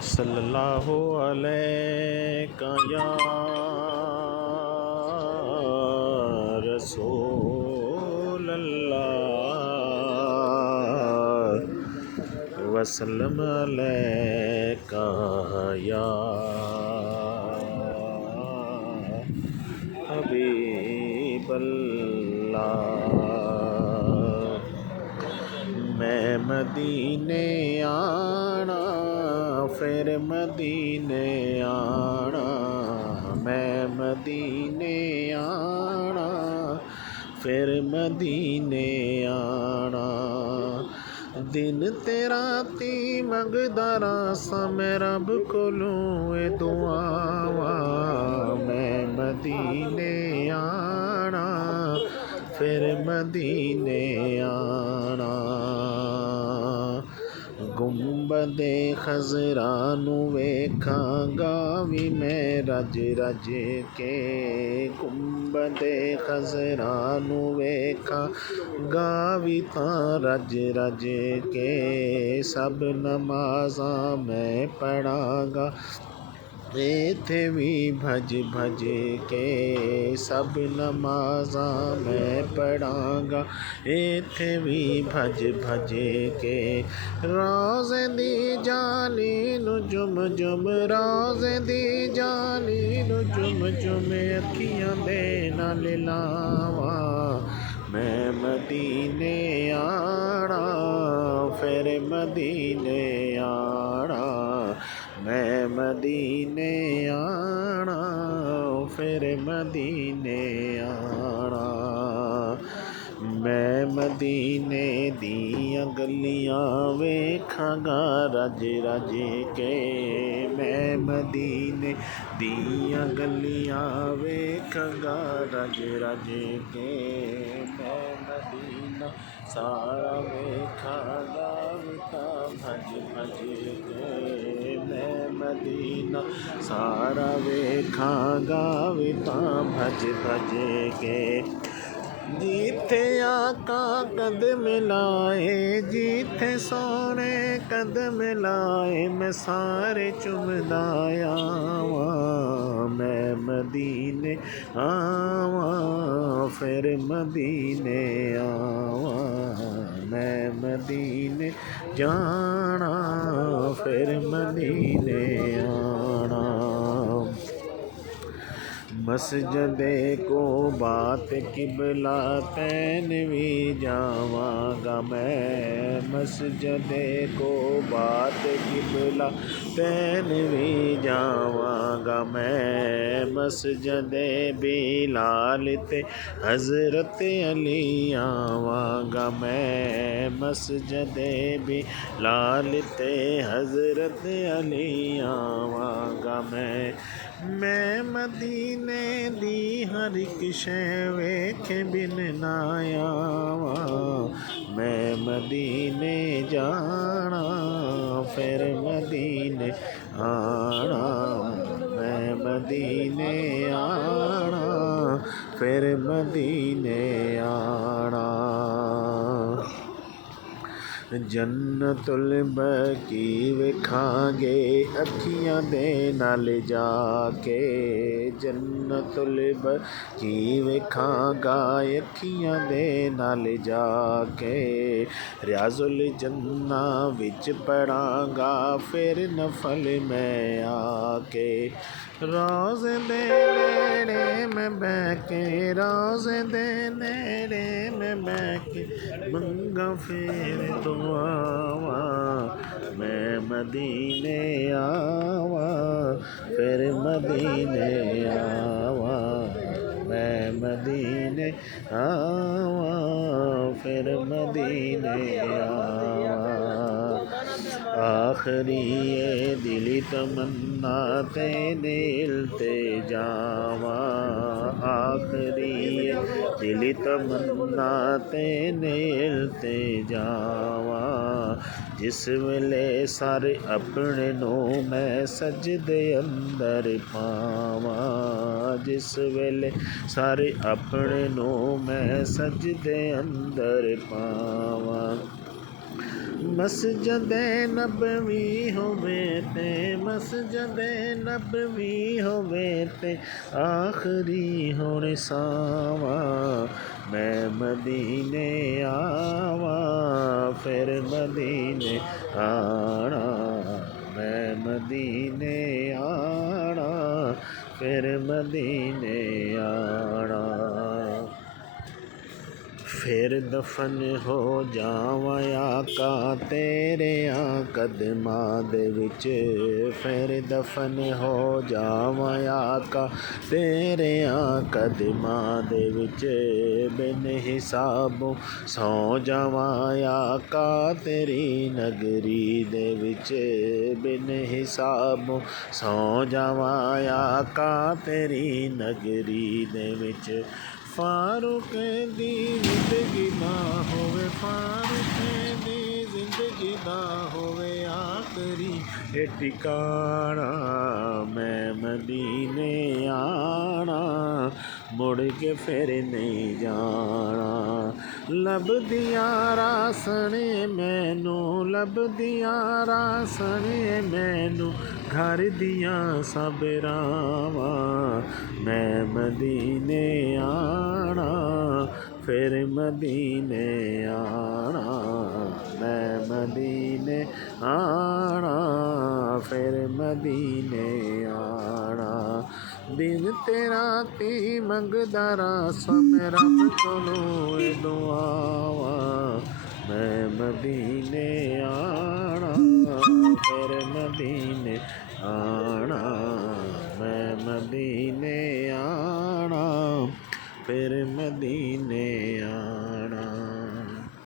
सल्लल्लाहु अलैका या रसूल अल्लाह वसल्लम अलैका या हबीब अल्लाह। मैं मदीने आना फिर मदीने आना, मैं मदीने आना फिर मदीने आना। दिन तेरा ती मंगदा सा मैं रब कोलों ए दुआवा। मैं मदीने आना फिर मदीने आना। गुंबदे खज़रा नू वेखांगा वी मैं रज रज के। गुंबदे खज़रा नू वेखांगा वी तां रज रज के। सब नमाज़ां मैं पढ़ांगा इत्थे भी भज भज के। सब नमाज़ां मैं पढ़ांगा इत्थे भी भज भज के। रोज़े दी जाली नू जुम जुम, रोज़े दी जाली नू जुम जुम अखियां दे नाल लावा। मैं मदीने आना फिर मदीने आना, मैं मदीने आना फिर मदीने आना। मैं मदीने दियां गलियां वेखांगा रज रज के। मैं मदीने दियां गलियां वेखांगा रज रज के। मैं मदीना सारा वेखांगा विता भज भज के। मैं मदीना सारा वेखांगा विता भज भज के। जिथे आका कदम लाए, जिथे सोने कदम लाए, मैं सारे चुमदा आवां। मैं मदीने आवां फिर मदीने आवां। मैं मदीने जाना फिर मदीने आना। मस्जिदे को बात किबला तैन भी जावांगा मैं। मस्जिदे को बात किबला तैन भी जावांगा मैं। मस्जिदे बिलाल ते हज़रत अली आवांगा मैं। मस्जिदे बिलाल ते हज़रत अली आवांगा मैं। मैं मदीने दी हर एक शै वेखे बिन ना आवां। मैं मदीने जाना फिर मदीने आना, मैं मदीने आना फिर मदीने आना। जन्नतुल बकी वेखांगे अखियां दे नाल जाके। जन्नतुल बकी वेखांगा अखियां दे नाल जाके। रियाज़ुल जन्ना विच पढ़ांगा फिर नफल मैं आके। रोज़े दे नेड़े मैं बैके, रोज़े दे नेड़े मैं बैके मंगा फिर दुआवा। मैं मदीने आवां फिर मदीने आवां। मैं मदीने आवां फिर मदीने आवां। आखिरी ये दिली तमन्ना तेने इल्तिजावां। आखिरी ये दिली तमन्ना तेने इल्तिजावां। जिस वेले सारे अपने नू मैं सजदे अंदर पावां। जिस वेले सारे अपने नू मैं सजदे अंदर पावां। मस्जिद नबवी होवे ते ਸਾਸ ਜਦੇ 90ਵੀਂ ਹੋਵੇ ਤੇ ਆਖਰੀ ਹੁਣ ਸਾਵਾਂ ਮੈਂ ਮਦੀਨੇ ਆਵਾਂ ਫਿਰ ਮਦੀਨੇ ਆਣਾ ਮੈਂ ਮਦੀਨੇ ਆਣਾ ਫਿਰ ਮਦੀਨੇ ਆਣਾ ਫਿਰ ਦਫਨ ਹੋ ਜਾਵਾਂ ਆਕਾ ਤੇਰਿਆਂ ਕਦਮਾਂ ਦੇ ਵਿੱਚ ਫਿਰ ਦਫਨ ਹੋ ਜਾਵਾਂ ਆਕਾ ਤੇਰਿਆਂ ਕਦਮਾਂ ਦੇ ਵਿੱਚ ਬਿਨ ਹਿਸਾਬੋਂ ਸੌ ਜਾਵਾਂ ਆਕਾ ਤੇਰੀ ਨਗਰੀ ਦੇ ਵਿੱਚ ਬਿਨ ਹਿਸਾਬੋਂ ਸੌ ਜਾਵਾਂ ਆਕਾ ਤੇਰੀ ਨਗਰੀ ਦੇ ਵਿੱਚ ਫਾਰੂਕ ਦੀ ਜ਼ਿੰਦਗੀ ਨਾ ਹੋਵੇ ਫਾਰੂਕ ਦੀ ਜ਼ਿੰਦਗੀ ਨਾ ਹੋਵੇ ਆਖਰੀ ਇਹ ਟਿਕਾਣਾ ਮੈਂ ਮਦੀਨੇ ਆਣਾ ਮੁੜ ਕੇ ਫਿਰ ਨਹੀਂ ਜਾਣਾ ਲੱਭਦੀਆਂ ਰਾਸਣੇ ਮੈਨੂੰ ਲੱਭਦੀਆਂ ਰਾਸਣੇ ਮੈਨੂੰ ਘਰ ਦੀਆਂ ਸਭ ਰਾਵਾਂ ਮੈਂ ਮਦੀਨੇ ਆਣਾ ਫਿਰ ਮਦੀਨੇ ਆਣਾ ਮੈਂ ਮਦੀਨੇ ਆਣਾ ਫਿਰ ਮਦੀਨੇ ਆਣਾ ਦਿਨ ਤੇਰਾ ਤੀ ਮੰਗਦਾ ਰਾਸ ਮੈਂ ਰੱਬ ਕੋਲੋਂ ਇਹ ਦੁਆਵਾਂ ਮੈਂ ਮਦੀਨੇ ਆਣਾ ਫਿਰ ਮਦੀਨੇ ਆਣਾ ਮੈਂ ਮਦੀਨੇ ਆਣਾ ਫਿਰ ਮਦੀਨੇ